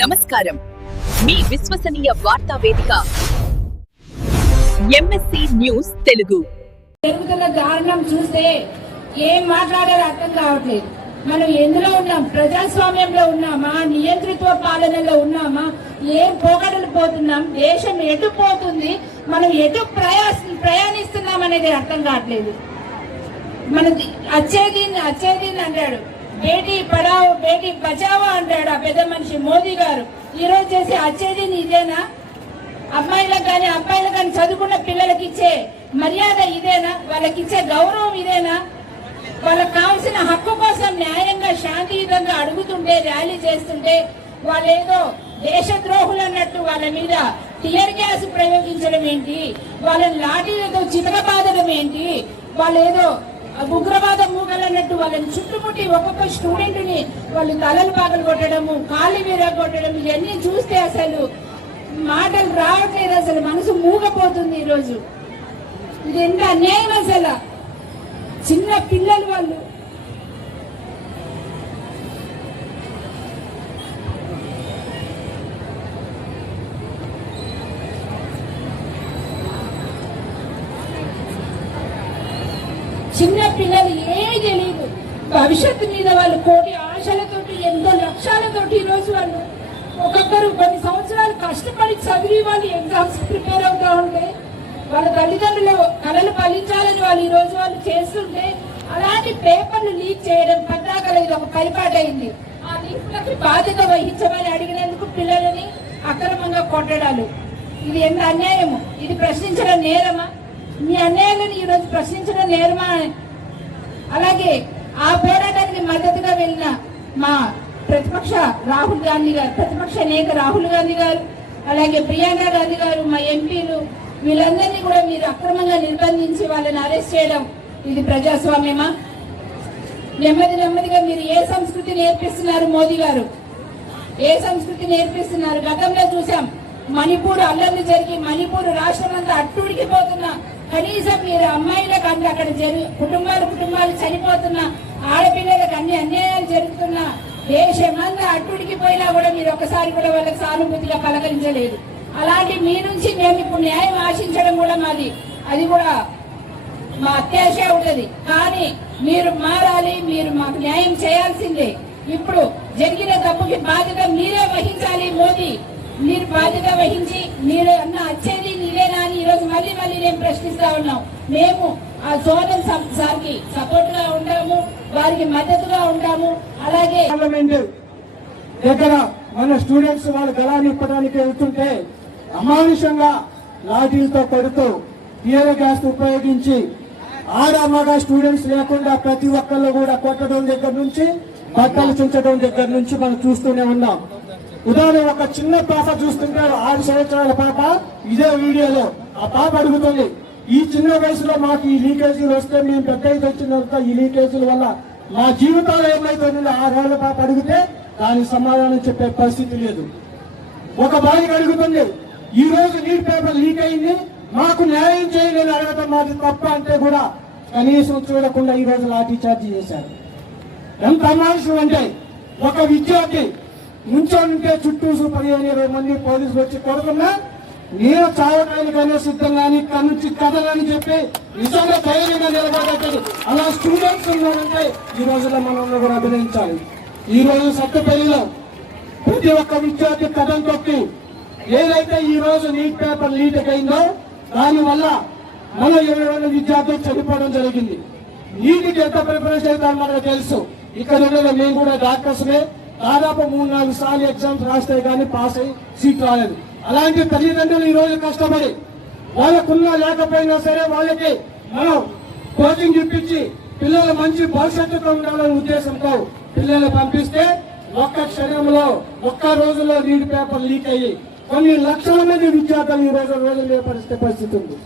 నమస్కారం. మీ విశ్వసనీయ వార్తా వేదిక ఎంఎస్సి న్యూస్ తెలుగు. జరుగుతున్న దారుణం చూస్తే ఏం మాట్లాడాలో అర్థం కావట్లేదు. మనం ఎందులో ఉన్నాం? ప్రజాస్వామ్యంలో ఉన్నామా? నియంతృత్వ పాలనలో ఉన్నామా? ఏం పోకడలు పోతున్నాం? దేశం ఎటు పోతుంది? మనం ఎటు ప్రయాణిస్తున్నాం అనేది అర్థం కావట్లేదు. మనది వచ్చేది అంటాడు, బేటీ పడావో బేటీ బచావో అంటాడు ఆ పెద్ద మనిషి మోదీ గారు. ఈ రోజు చేసే వచ్చేది ఇదేనా? అమ్మాయిలకు కానీ అబ్బాయిలకు కానీ చదువుకున్న పిల్లలకి ఇచ్చే మర్యాద ఇదేనా? వాళ్ళకి ఇచ్చే గౌరవం ఇదేనా? వాళ్ళకి కావాల్సిన హక్కు కోసం న్యాయంగా శాంతియుతంగా అడుగుతుంటే, ర్యాలీ చేస్తుంటే వాళ్ళేదో దేశద్రోహులు అన్నట్టు వాళ్ళ మీద టియర్ గ్యాస్ ప్రయోగించడం ఏంటి? వాళ్ళని లాఠీలతో చితకబాదడం ఏంటి? వాళ్ళేదో ఉగ్రవాద మూగలన్నట్టు వాళ్ళని చుట్టుముట్టి ఒక్కొక్క స్టూడెంట్ ని వాళ్ళు తలలు పాగలు కొట్టడము, కాళ్ళు విరగొట్టడం, ఇవన్నీ చూస్తే అసలు మాటలు రావట్లేదు. అసలు మనసు మూగపోతుంది. ఈరోజు ఇది ఎంత అన్యాయం! అసలు చిన్న పిల్లలు వాళ్ళు చిన్న పిల్లలు ఏమీ తెలియదు. భవిష్యత్తు మీద వాళ్ళు కోటి ఆశలతోటి, ఎంతో లక్ష్యాలతోటి ఈరోజు వాళ్ళు ఒక్కొక్కరు కొన్ని సంవత్సరాలు కష్టపడి చదివి వాళ్ళు ఎగ్జామ్స్ ప్రిపేర్ అవుతా ఉంటే, వాళ్ళ తల్లిదండ్రులు కళలు ఫలించాలని వాళ్ళు ఈ రోజు వాళ్ళు చేస్తుంటే అలాంటి పేపర్లు లీక్ చేయడం పద్దాకలు ఇది ఒక పరిపాటి అయింది. ఆ లీకులకి బాధ్యత వహించమని అడిగినందుకు పిల్లలని అక్రమంగా కొట్టడాలు, ఇది ఎంత అన్యాయము! ఇది ప్రశ్నించడం నేరమా? మీ అన్యాయాలను ఈ రోజు ప్రశ్నించడం నేరమా? అలాగే ఆ పోరాటానికి మద్దతుగా వెళ్ళిన మా ప్రతిపక్ష నేత రాహుల్ గాంధీ గారు, అలాగే ప్రియాంక గాంధీ గారు, మా ఎంపీలు, వీళ్ళందరినీ కూడా మీరు అక్రమంగా నిర్బంధించి వాళ్ళని అరెస్ట్ చేయడం ఇది ప్రజాస్వామ్యమా? నెమ్మదిగా మీరు ఏ సంస్కృతి నేర్పిస్తున్నారు? మోదీ గారు ఏ సంస్కృతి నేర్పిస్తున్నారు? గతంలో చూసాం, మణిపూర్ అల్లర్లు జరిగి మణిపూర్ రాష్ట్రం అంతా అట్టుడికిపోతున్నా, కనీసం మీరు అమ్మాయిలకు అంటే అక్కడ కుటుంబాలు చనిపోతున్నా, ఆడపిల్లలకు అన్ని అన్యాయాలు జరుగుతున్నా, దేశమంతా అట్టుడికిపోయినా కూడా మీరు ఒకసారి కూడా వాళ్ళకి సానుభూతిగా పలకరించలేదు. అలాంటి మీ నుంచి మేము ఇప్పుడు న్యాయం ఆశించడం కూడా అది కూడా మా అత్యాశ ఉంటది. కానీ మీరు మారాలి, మీరు మాకు న్యాయం చేయాల్సిందే. ఇప్పుడు జరిగిన తప్పుకి బాధ్యత మీరే వహించాలి. మోదీ, మీరు బాధ్యత వహించి మీరు అన్న వచ్చేది నీవేనా అని ఈరోజు మళ్ళీ నేను ప్రశ్నిస్తా ఉన్నాం. మేము ఆ సోదం సార్కి సపోర్ట్ గా ఉంటాము, వారికి మద్దతుగా ఉంటాము. అలాగే దగ్గర మన స్టూడెంట్స్ వాళ్ళు గలాన్ని ఇప్పడానికి వెళ్తుంటే అమానుషంగా లాఠీలతో కొడుతూ, టియర్ గ్యాస్ ఉపయోగించి మగ స్టూడెంట్స్ లేకుండా ప్రతి ఒక్కళ్ళు కూడా కొట్టడం దగ్గర నుంచి, బట్టలు చుంచడం దగ్గర నుంచి మనం చూస్తూనే ఉన్నాం. ఉదాహరణ ఒక చిన్న పాప చూస్తుంటే 6 సంవత్సరాల పాప ఇదే వీడియోలో ఆ పాప అడుగుతుంది, ఈ చిన్న వయసులో మాకు ఈ లీకేజీలు వస్తే మేము పెద్ద వచ్చిన తర్వాత ఈ లీకేజీల వల్ల మా జీవితాలు ఏమైతుంది? 6 ఏళ్ల పాప అడిగితే దానికి సమాధానం చెప్పే పరిస్థితి లేదు. ఒక బాలిక అడుగుతుంది, ఈ రోజు నీట్ పేపర్ లీక్ అయింది, మాకు న్యాయం చేయలేని అడగటం మాది తప్ప అంటే కూడా కనీసం చూడకుండా ఈ రోజు లాఠీ చార్జీ చేశారు. ఎంత అమానుషం అంటే, ఒక విద్యార్థి నుంచోనుంటే చుట్టూ 15-20 మంది పోలీసులు వచ్చి కొడుతున్నా నేను చావడానికైనా సిద్ధంగాని కనుంచి కథలని చెప్పి నిజంగా ధైర్యంగా నిలబడతాడు. అలా స్టూడెంట్స్ ఉన్నారంటే ఈ రోజులో మనం కూడా అభినందించాలి. ఈ రోజు సత్తుపల్లిలో ప్రతి ఒక్క విద్యార్థి కథం తొక్కి ఏదైతే ఈ రోజు నీట్ పేపర్ లీక్ అయిందో దానివల్ల మన 20 మంది విద్యార్థులు చనిపోవడం జరిగింది. నీటికి ఎంత ప్రిపరేషన్ అవుతారో మనకు తెలుసు. ఇక్కడ ఉన్నది మేము కూడా డాక్టర్స్మే, దాదాపు 3-4 సార్లు ఎగ్జామ్స్ రాస్తే కానీ పాస్ అయ్యి సీట్ రాలేదు. అలాంటి తల్లిదండ్రులు ఈ రోజు కష్టపడి వాళ్ళకున్నా లేకపోయినా సరే వాళ్ళకి మనం కోచింగ్ ఇప్పించి పిల్లలు మంచి భవిష్యత్తుతో ఉండాలనే ఉద్దేశంతో పిల్లలు పంపిస్తే ఒక్క క్షణంలో, ఒక్క రోజులో నీట్ పేపర్ లీక్ అయ్యి కొన్ని లక్షల మంది విద్యార్థులు ఈ రోజు లేపరిస్తే పరిస్థితి ఉంది.